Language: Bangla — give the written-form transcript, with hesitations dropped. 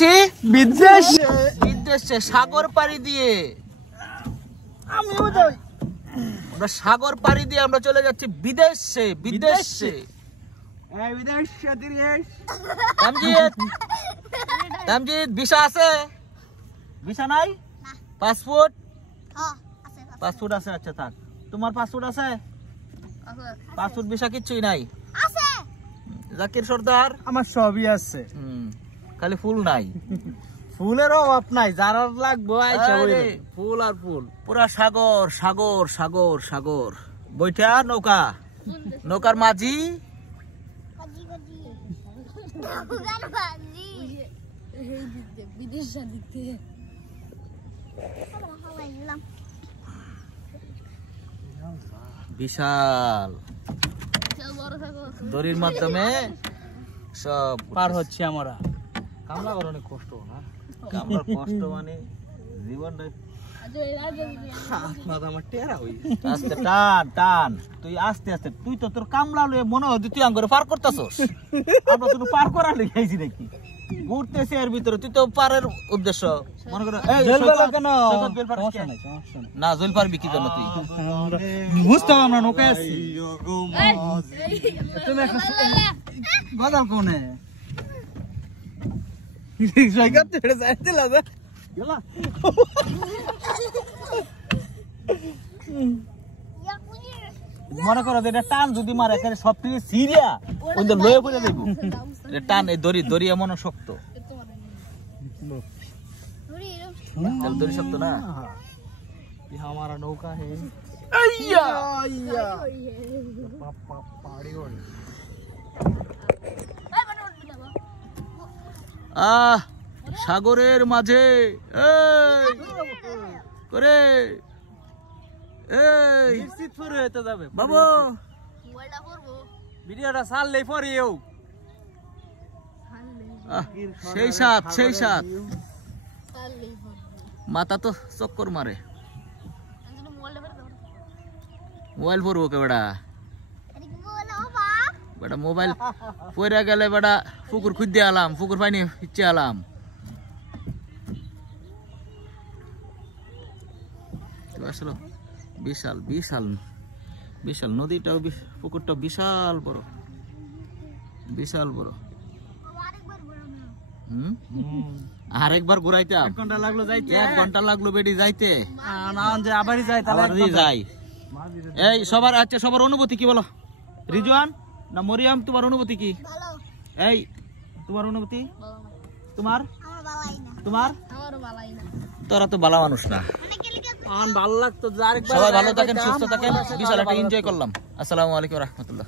যাচ্ছি বিদেশে। বিদেশে সাগর পাড়ি দিয়ে আমিও যাই। আমরা সাগর পাড়ি দিয়ে আমরা চলে যাচ্ছি বিদেশে। বিদেশে এই বিদেশে দিয়েশ। তামজিৎ ভিসা আছে? ভিসা নাই? পাসপোর্ট? পাসপোর্ট আছে। আচ্ছা থাক। তোমার পাসপোর্ট আছে? পাসপোর্ট ভিসা কিচ্ছুই নাই। জাকির সর্দার? আমার সবই আছে, খালি ফুল নাই। ফুলের অভাব নাই, যারা লাগবো আইসা আরে, ফুল আর ফুল। পুরা সাগর সাগর সাগর সাগর। বৈঠা নৌকা, নৌকার মাঝি বিশাল দড়ির মাধ্যমে সব পার হচ্ছে আমরা। কামলা করার অনেক কষ্ট না? কামলার কষ্ট মানে জীবনটা। আস্তে টান টান, তুই আস্তে আস্তে। তুই তো তোর কামলা লয়ে মনে হয় তুই আঙ্গরে পার করতেছস। আমরা তো পার করার লেগে আইছি নাকি? ঘুরতেছি এর ভিতরে, তুই তো পারের উদ্দেশ্য মনে করো। এই জেল পালা কেন? সমস্যা নাই, না জেল পারবি কি জন্য তুই? বুঝতে আমরা নৌকায় আছি। তুমি একটা বাজার কোনে জায়গা ছেড়ে যাইতে লাগে গেলা। মনে করো এটা টান যদি মারে এখানে সব থেকে সিরিয়া ওদের লয়ে পড়ে যাইব। এটা টান, এই দড়ি দড়ি এমন শক্ত, দড়ি শক্ত না। हमारा नौका है। সাগরের মাঝে এই করে এই নিশ্চিত পরে হতে যাবে বাবু, ভিডিওটা ছাড়লেই পরেও সেই সাথ সেই সাথ। মাথা তো চক্কর মারে। মোবাইল পড়বো কে বেড়া? বেটা মোবাইল পড়ে গেলে বেটা পুকুর খুঁজতে আলাম, পুকুর পাইনি ইচ্ছে আলাম। আসলে বিশাল বিশাল বিশাল নদীটাও, পুকুরটা বিশাল বড়, বিশাল বড়। আরেকবার ঘুরাইতে 1 ঘন্টা লাগলো যাইতে। 1 ঘন্টা লাগলো বেডি যাইতে। না যে আবারই যাই তাহলে যাই। এই সবার আচ্ছা, সবার অনুভূতি কি বলো? রিজওয়ান না মরিয়াম, তোমার অনুভূতি কি? এই তোমার অনুভূতি? তোমার তোমার তোরা তো ভালো মানুষ না। ভালো লাগতো। সবাই ভালো থাকেন, সুস্থ থাকেন। বিশাল একটা এনজয় করলাম। আসসালামু আলাইকুম রহমতুল্লাহ।